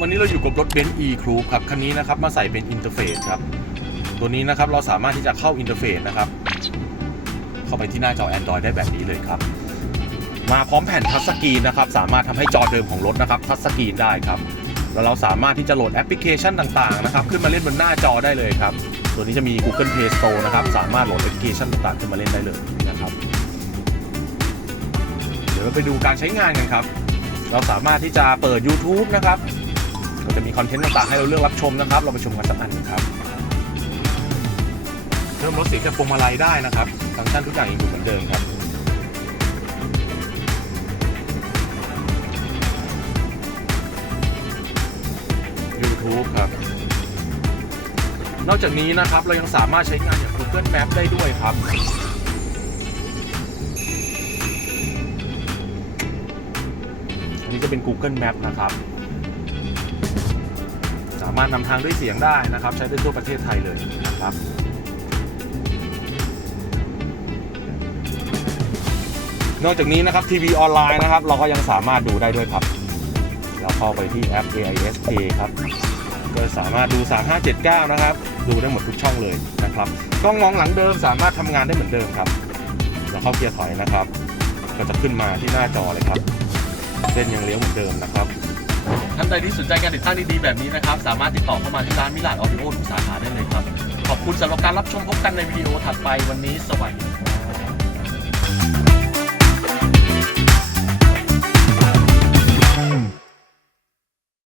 วันนี้เราอยู่กับรถเบนซ์ e c r u ครับ คันนี้นะครับมาใส่เป็นอินเทอร์เฟซครับ ตัวนี้นะครับเราสามารถที่จะเข้าอินเทอร์เฟซนะครับ เข้าไปที่หน้าจอ Android ได้แบบนี้เลยครับ มาพร้อมแผ่นทัชสกรีนนะครับ สามารถทำให้จอเดิมของรถนะครับทัชสกรีนได้ครับ แล้วเราสามารถที่จะโหลดแอปพลิเคชันต่างๆนะครับขึ้นมาเล่นบนหน้าจอได้เลยครับ ตัวนี้จะมี Google Play Store นะครับ สามารถโหลดแอปพลิเคชันต่างๆขึ้นมาเล่นได้เลยนะครับ เดี๋ยวเราไปดูการใช้งานกันครับเราสามารถที่จะเปิด YouTube นะครับ จะมีคอนเทนต์ต่างๆให้เราเลือกรับชมนะครับ เราไปชมกันสักอันหนึ่งครับเพิ่มลดเสียงจากพวงมาลัยได้นะครับฟังก์ชันทุกอย่างยังอยู่เหมือนเดิมครับ YouTube ครับ นอกจากนี้นะครับเรายังสามารถใช้งานอย่าง Google Map ได้ด้วยครับอันนี้จะเป็น Google Map นะครับามารถนำทางด้วยเสียงได้นะครับ ใช้ได้ทั่วประเทศไทยเลยนะครับนอกจากนี้นะครับทีวีออนไลน์นะครับ เราก็ยังสามารถดูได้ด้วยครับ เราเข้าไปที่แอป AIS Pay ครับก็สามารถดู 3579 นะครับ ดูได้หมดทุกช่องเลยนะครับกล้องมองหลังเดิมสามารถทำงานได้เหมือนเดิมครับ เราเข้าเกียร์ถอยนะครับ ก็จะขึ้นมาที่หน้าจอเลยครับเส้นยังเลี้ยวเหมือนเดิมนะครับานใดที่สนใจการติดตั้งดีๆแบบนี้นะครับ สามารถติดต่อเข้ามาที่ร้านมิลานออดิโอทุกสาขาได้เลยครับ ขอบคุณสำหรับการรับชมพบกันในวิดีโอถัดไปวันนี้สวัสดีครับ